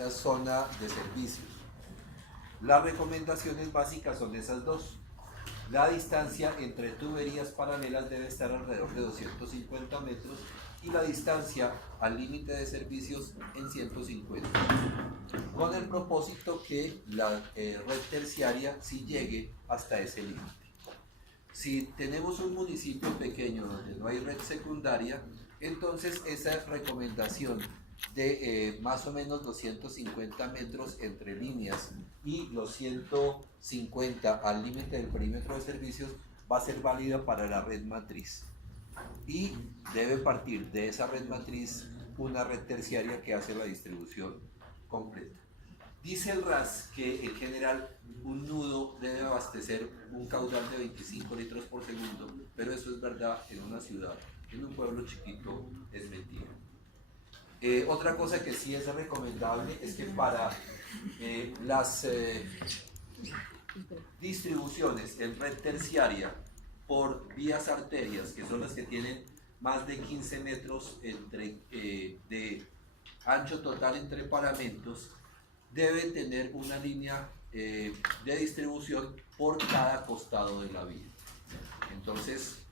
esta zona de servicios. Las recomendaciones básicas son esas dos. La distancia entre tuberías paralelas debe estar alrededor de 250 metros y la distancia al límite de servicios en 150, con el propósito que la red terciaria sí llegue hasta ese límite. Si tenemos un municipio pequeño donde no hay red secundaria, entonces esa recomendación de más o menos 250 metros entre líneas y los 150 al límite del perímetro de servicios va a ser válida para la red matriz. Y debe partir de esa red matriz una red terciaria que hace la distribución completa. Dice el RAS que en general un nudo debe abastecer un caudal de 25 litros por segundo, pero eso es verdad en una ciudad. En un pueblo chiquito es mentira. Otra cosa que sí es recomendable es que para las distribuciones en red terciaria por vías arterias, que son las que tienen más de 15 metros de ancho total entre paramentos, debe tener una línea de distribución por cada costado de la vía. Entonces,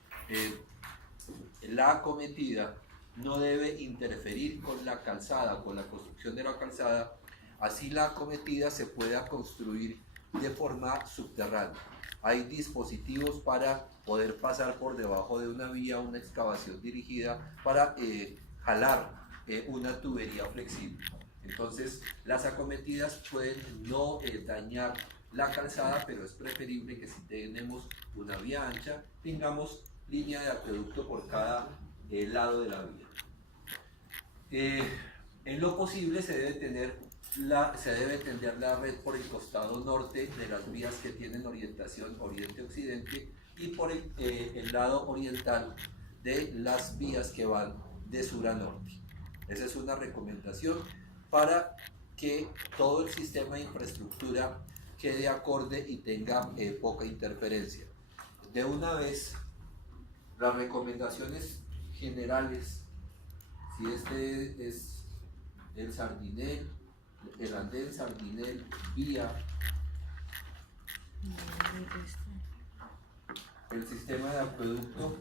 la acometida no debe interferir con la calzada, con la construcción de la calzada, así la acometida se pueda construir de forma subterránea. Hay dispositivos para poder pasar por debajo de una vía, una excavación dirigida para jalar una tubería flexible. Entonces, las acometidas pueden no dañar la calzada, pero es preferible que si tenemos una vía ancha, tengamos línea de acueducto por cada lado de la vía. En lo posible se debe tender la red por el costado norte de las vías que tienen orientación oriente-occidente y por el lado oriental de las vías que van de sur a norte. Esa es una recomendación para que todo el sistema de infraestructura quede acorde y tenga poca interferencia. De una vez, las recomendaciones generales, si este es el Sardinel, el andén Sardinel, vía, el sistema de acueducto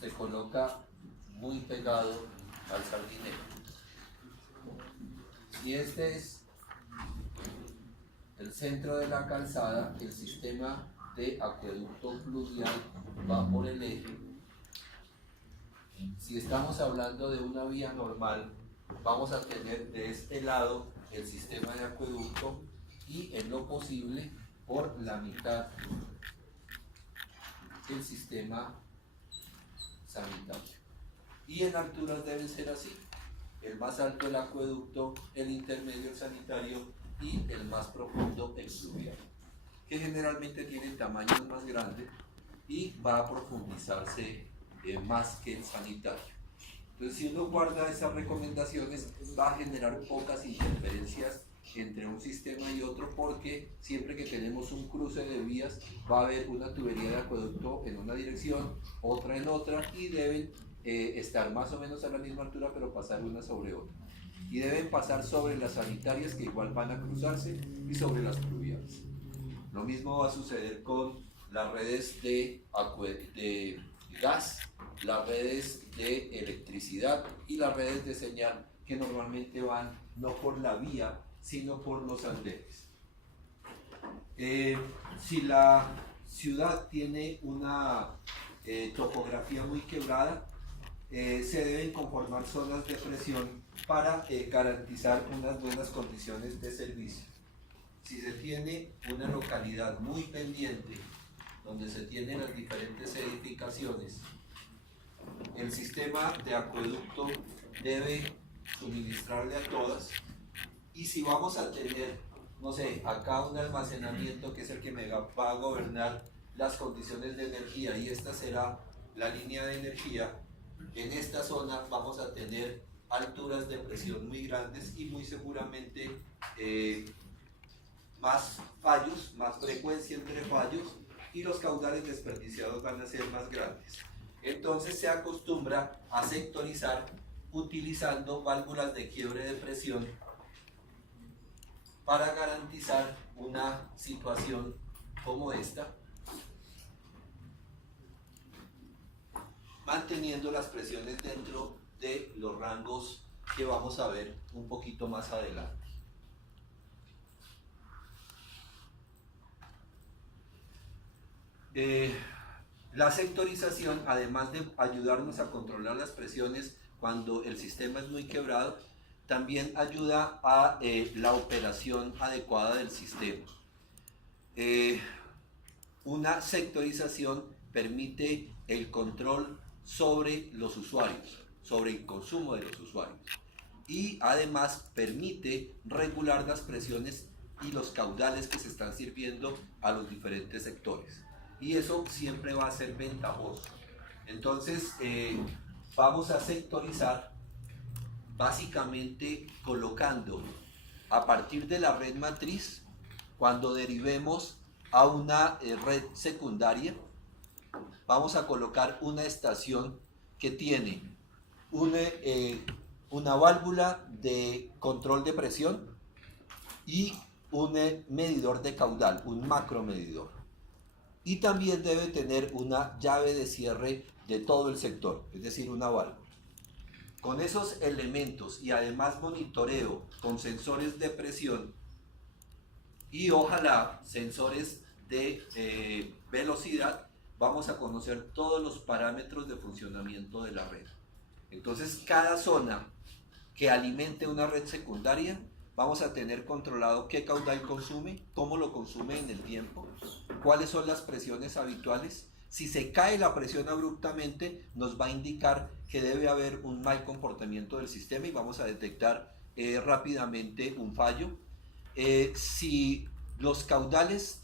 se coloca muy pegado al Sardinel. Si este es el centro de la calzada, el sistema de acueducto fluvial va por el eje. Si estamos hablando de una vía normal, vamos a tener de este lado el sistema de acueducto y en lo posible por la mitad el sistema sanitario. Y en alturas deben ser así: el más alto el acueducto, el intermedio el sanitario y el más profundo el fluvial, que generalmente tienen tamaños más grandes y va a profundizarse más que el sanitario. Entonces, si uno guarda esas recomendaciones, va a generar pocas interferencias entre un sistema y otro, porque siempre que tenemos un cruce de vías va a haber una tubería de acueducto en una dirección, otra en otra, y deben estar más o menos a la misma altura, pero pasar una sobre otra. Y deben pasar sobre las sanitarias, que igual van a cruzarse, y sobre las fluviales. Lo mismo va a suceder con las redes de gas, las redes de electricidad y las redes de señal, que normalmente van no por la vía, sino por los andenes. Si la ciudad tiene una topografía muy quebrada, se deben conformar zonas de presión para garantizar unas buenas condiciones de servicio. Si se tiene una localidad muy pendiente, donde se tienen las diferentes edificaciones, el sistema de acueducto debe suministrarle a todas. Y si vamos a tener, no sé, acá un almacenamiento que es el que me va a gobernar las condiciones de energía, y esta será la línea de energía, en esta zona vamos a tener alturas de presión muy grandes y muy seguramente más fallos, más frecuencia entre fallos, y los caudales desperdiciados van a ser más grandes. Entonces se acostumbra a sectorizar utilizando válvulas de quiebre de presión para garantizar una situación como esta, manteniendo las presiones dentro de los rangos que vamos a ver un poquito más adelante. La sectorización, además de ayudarnos a controlar las presiones cuando el sistema es muy quebrado, también ayuda a la operación adecuada del sistema. Una sectorización permite el control sobre los usuarios, sobre el consumo de los usuarios, y además permite regular las presiones y los caudales que se están sirviendo a los diferentes sectores. Y eso siempre va a ser ventajoso. Entonces, vamos a sectorizar básicamente colocando a partir de la red matriz, cuando derivemos a una red secundaria, vamos a colocar una estación que tiene una válvula de control de presión y un medidor de caudal, un macromedidor. Y también debe tener una llave de cierre de todo el sector, es decir, una válvula. Con esos elementos y además monitoreo con sensores de presión y ojalá sensores de velocidad, vamos a conocer todos los parámetros de funcionamiento de la red. Entonces, cada zona que alimente una red secundaria, vamos a tener controlado qué caudal consume, cómo lo consume en el tiempo, cuáles son las presiones habituales. Si se cae la presión abruptamente, nos va a indicar que debe haber un mal comportamiento del sistema y vamos a detectar rápidamente un fallo. Si los caudales,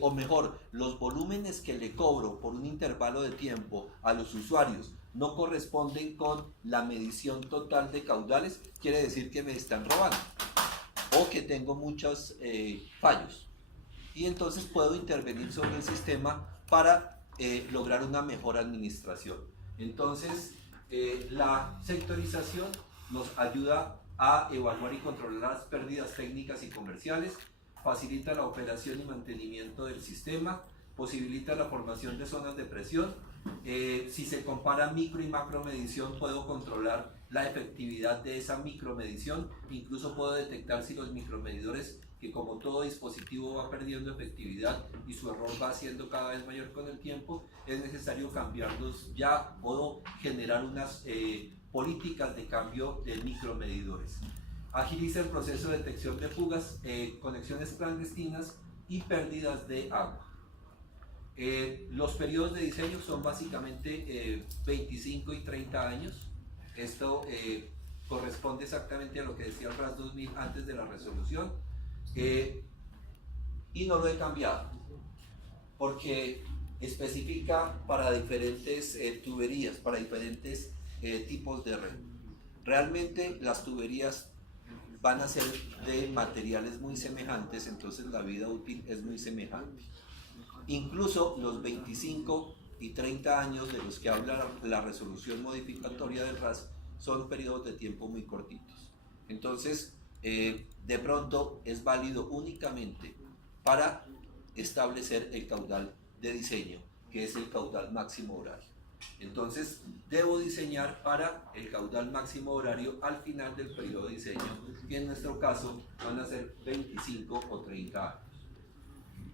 o mejor, los volúmenes que le cobro por un intervalo de tiempo a los usuarios no corresponden con la medición total de caudales, quiere decir que me están robando o que tengo muchos fallos. Y entonces puedo intervenir sobre el sistema para lograr una mejor administración. Entonces, la sectorización nos ayuda a evaluar y controlar las pérdidas técnicas y comerciales, facilita la operación y mantenimiento del sistema, posibilita la formación de zonas de presión. Si se compara micro y macro medición, puedo controlar la efectividad de esa micromedición, incluso puedo detectar si los micromedidores, que como todo dispositivo va perdiendo efectividad y su error va siendo cada vez mayor con el tiempo, es necesario cambiarlos ya o generar unas políticas de cambio de micromedidores. Agiliza el proceso de detección de fugas, conexiones clandestinas y pérdidas de agua. Los periodos de diseño son básicamente 25 y 30 años. Esto corresponde exactamente a lo que decía el RAS 2000 antes de la resolución. Y no lo he cambiado porque especifica para diferentes tuberías, para diferentes tipos de red. Realmente las tuberías van a ser de materiales muy semejantes, entonces la vida útil es muy semejante. Incluso los 25 y 30 años de los que habla la resolución modificatoria del RAS son periodos de tiempo muy cortitos. Entonces, de pronto es válido únicamente para establecer el caudal de diseño, que es el caudal máximo horario. Entonces, debo diseñar para el caudal máximo horario al final del periodo de diseño, que en nuestro caso van a ser 25 o 30 años.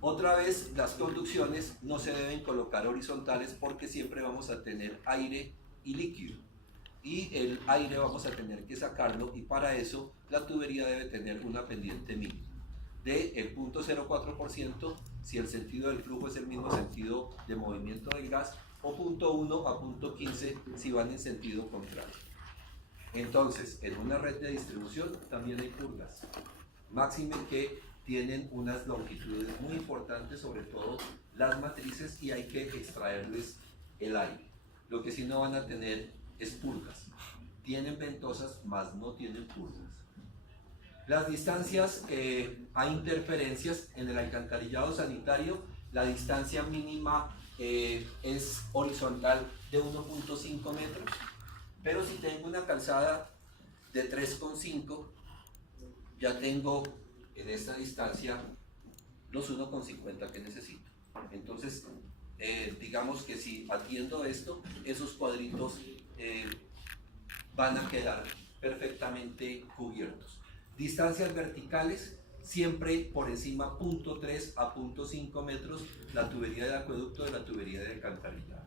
Otra vez, las conducciones no se deben colocar horizontales porque siempre vamos a tener aire y líquido. Y el aire vamos a tener que sacarlo y para eso la tubería debe tener una pendiente mínima del 0.04% si el sentido del flujo es el mismo sentido de movimiento del gas, o 0.1 a 0.15 si van en sentido contrario. Entonces, en una red de distribución también hay purgas, máxime que tienen unas longitudes muy importantes, sobre todo las matrices, y hay que extraerles el aire. Lo que sí no van a tener es purgas. Tienen ventosas, mas no tienen purgas. Las distancias, hay interferencias en el alcantarillado sanitario. La distancia mínima es horizontal de 1.5 metros Pero si tengo una calzada de 3,5, ya tengo en esta distancia los 1,50 que necesito. Entonces, digamos que si atiendo esto, esos cuadritos van a quedar perfectamente cubiertos. Distancias verticales, siempre por encima 0,3 a 0,5 metros la tubería de acueducto de la tubería de alcantarillado.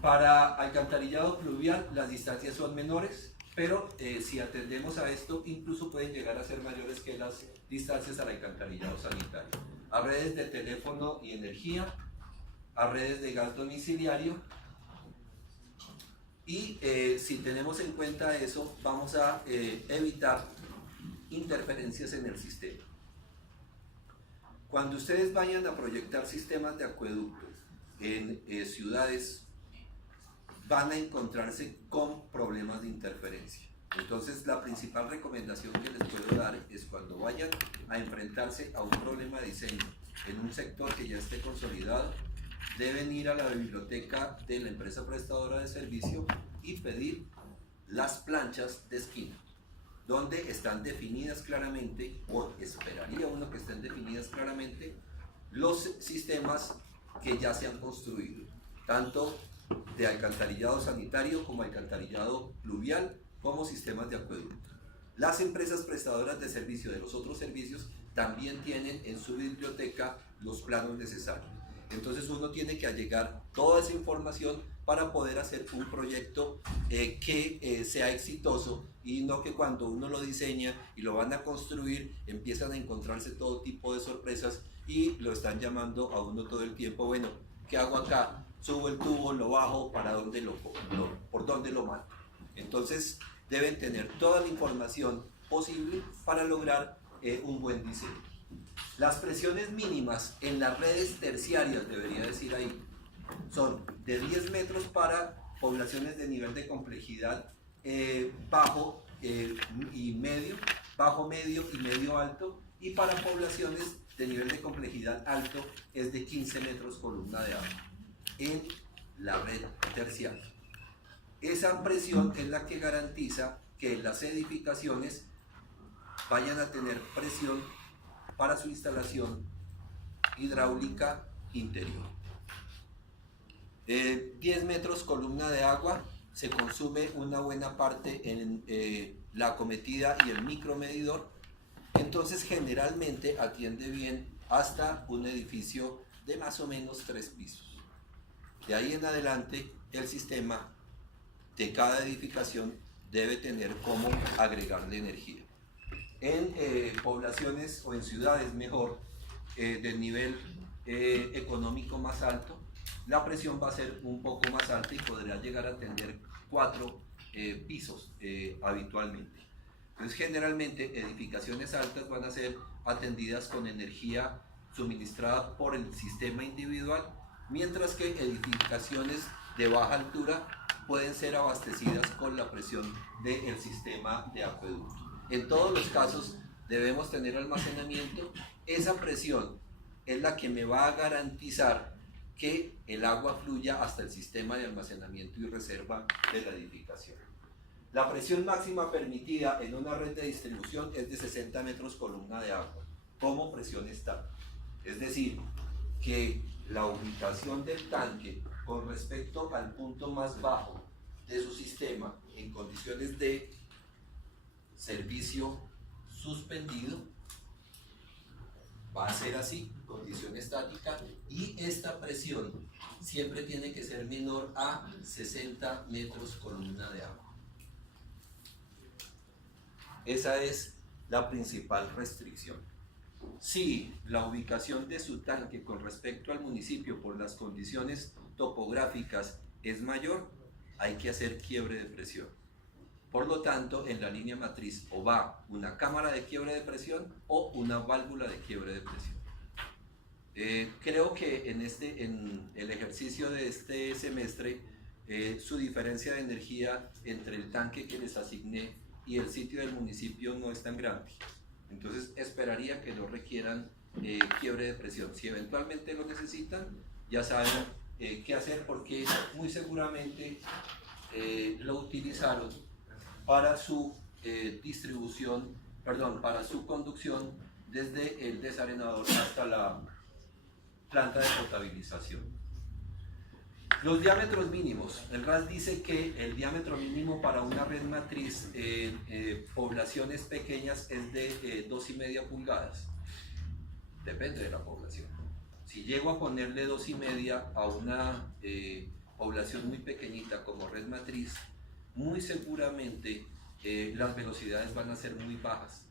Para alcantarillado pluvial las distancias son menores, pero si atendemos a esto, incluso pueden llegar a ser mayores que las distancias al alcantarillado sanitario. A redes de teléfono y energía, a redes de gas domiciliario, y si tenemos en cuenta eso, vamos a evitar interferencias en el sistema. Cuando ustedes vayan a proyectar sistemas de acueducto en ciudades, van a encontrarse con problemas de interferencia. Entonces, la principal recomendación que les puedo dar es cuando vayan a enfrentarse a un problema de diseño en un sector que ya esté consolidado, deben ir a la biblioteca de la empresa prestadora de servicio y pedir las planchas de esquina, donde están definidas claramente, o esperaría uno que estén definidas claramente, los sistemas que ya se han construido, tanto de alcantarillado sanitario como alcantarillado pluvial, como sistemas de acueducto. Las empresas prestadoras de servicio de los otros servicios también tienen en su biblioteca los planos necesarios. Entonces uno tiene que allegar toda esa información para poder hacer un proyecto que sea exitoso, y no que cuando uno lo diseña y lo van a construir empiezan a encontrarse todo tipo de sorpresas y lo están llamando a uno todo el tiempo. Bueno, ¿qué hago acá? Subo el tubo, lo bajo, ¿para dónde por dónde lo mando? Entonces deben tener toda la información posible para lograr un buen diseño. Las presiones mínimas en las redes terciarias, debería decir ahí, son de 10 metros para poblaciones de nivel de complejidad bajo y medio, bajo, medio y medio alto, y para poblaciones de nivel de complejidad alto es de 15 metros columna de agua en la red terciaria. Esa presión es la que garantiza que las edificaciones vayan a tener presión para su instalación hidráulica interior. 10 metros columna de agua, se consume una buena parte en la acometida y el micromedidor. Entonces generalmente atiende bien hasta un edificio de más o menos 3 pisos. De ahí en adelante el sistema de cada edificación debe tener cómo agregarle energía. En poblaciones o en ciudades mejor, de nivel económico más alto, la presión va a ser un poco más alta y podrá llegar a tener 4 pisos habitualmente. Entonces generalmente edificaciones altas van a ser atendidas con energía suministrada por el sistema individual, mientras que edificaciones de baja altura pueden ser abastecidas con la presión del sistema de acueducto. En todos los casos debemos tener almacenamiento. Esa presión es la que me va a garantizar que el agua fluya hasta el sistema de almacenamiento y reserva de la edificación. La presión máxima permitida en una red de distribución es de 60 metros columna de agua, como presión estándar. Es decir, que la ubicación del tanque con respecto al punto más bajo de su sistema en condiciones de servicio suspendido va a ser así, condición estática, y esta presión siempre tiene que ser menor a 60 metros columna de agua. Esa es la principal restricción. Si la ubicación de su tanque con respecto al municipio por las condiciones topográficas es mayor, hay que hacer quiebre de presión. Por lo tanto, en la línea matriz o va una cámara de quiebre de presión o una válvula de quiebre de presión. Creo que en el ejercicio de este semestre, su diferencia de energía entre el tanque que les asigné y el sitio del municipio no es tan grande. Entonces esperaría que no requieran quiebre de presión. Si eventualmente lo necesitan, ya saben qué hacer, porque muy seguramente lo utilizaron para su distribución, perdón, para su conducción desde el desarenador hasta la planta de potabilización. Los diámetros mínimos. El RAS dice que el diámetro mínimo para una red matriz en poblaciones pequeñas es de 2,5 pulgadas. Depende de la población. Si llego a ponerle 2,5 a una población muy pequeñita como red matriz, muy seguramente las velocidades van a ser muy bajas.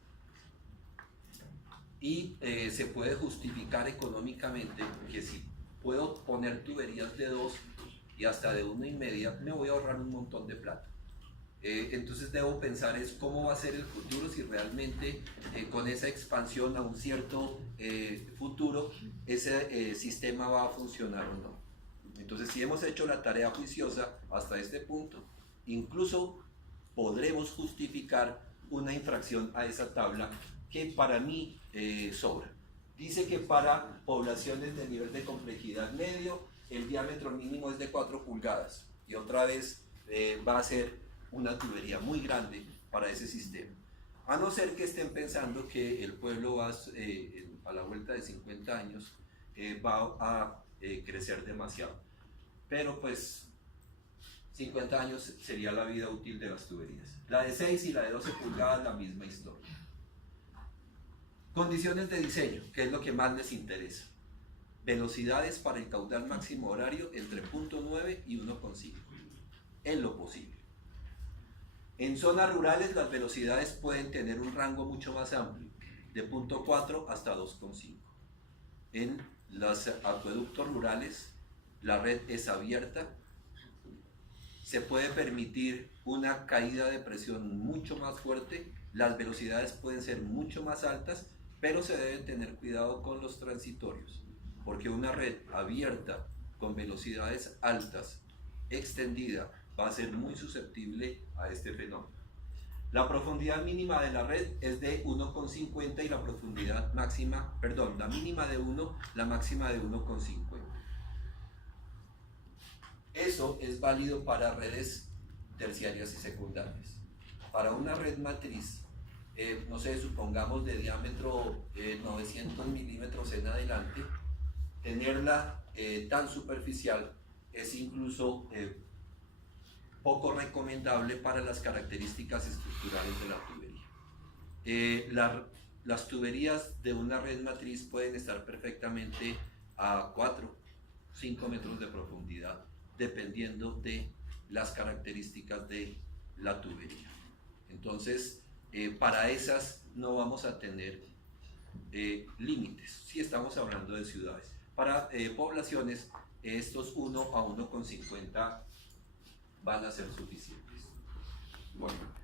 Y se puede justificar económicamente que si puedo poner tuberías de 2 y hasta de 1,5, me voy a ahorrar un montón de plata. Entonces debo pensar es cómo va a ser el futuro, si realmente con esa expansión a un cierto futuro ese sistema va a funcionar o no. Entonces, si hemos hecho la tarea juiciosa hasta este punto, incluso podremos justificar una infracción a esa tabla que para mí sobra. Dice que para poblaciones de nivel de complejidad medio, el diámetro mínimo es de 4 pulgadas. Y otra vez va a ser una tubería muy grande para ese sistema. A no ser que estén pensando que el pueblo va a la vuelta de 50 años va a crecer demasiado. Pero pues 50 años sería la vida útil de las tuberías. La de 6 y la de 12 pulgadas, la misma historia. Condiciones de diseño, que es lo que más les interesa. Velocidades para el caudal máximo horario entre 0.9 y 1,5, en lo posible. En zonas rurales las velocidades pueden tener un rango mucho más amplio, de 0.4 hasta 2,5. En los acueductos rurales la red es abierta, se puede permitir una caída de presión mucho más fuerte, las velocidades pueden ser mucho más altas, pero se debe tener cuidado con los transitorios, porque una red abierta con velocidades altas, extendida, va a ser muy susceptible a este fenómeno. La profundidad mínima de la red es de 1,50 y la profundidad máxima, perdón, la mínima de 1, la máxima de 1,50. Eso es válido para redes terciarias y secundarias. Para una red matriz, no sé, supongamos de diámetro 900 milímetros en adelante, tenerla tan superficial es incluso poco recomendable para las características estructurales de la tubería. Las tuberías de una red matriz pueden estar perfectamente a 4, 5 metros de profundidad, dependiendo de las características de la tubería. Entonces, para esas no vamos a tener límites, si estamos hablando de ciudades. Para poblaciones, estos 1 a 1,50 van a ser suficientes. Bueno.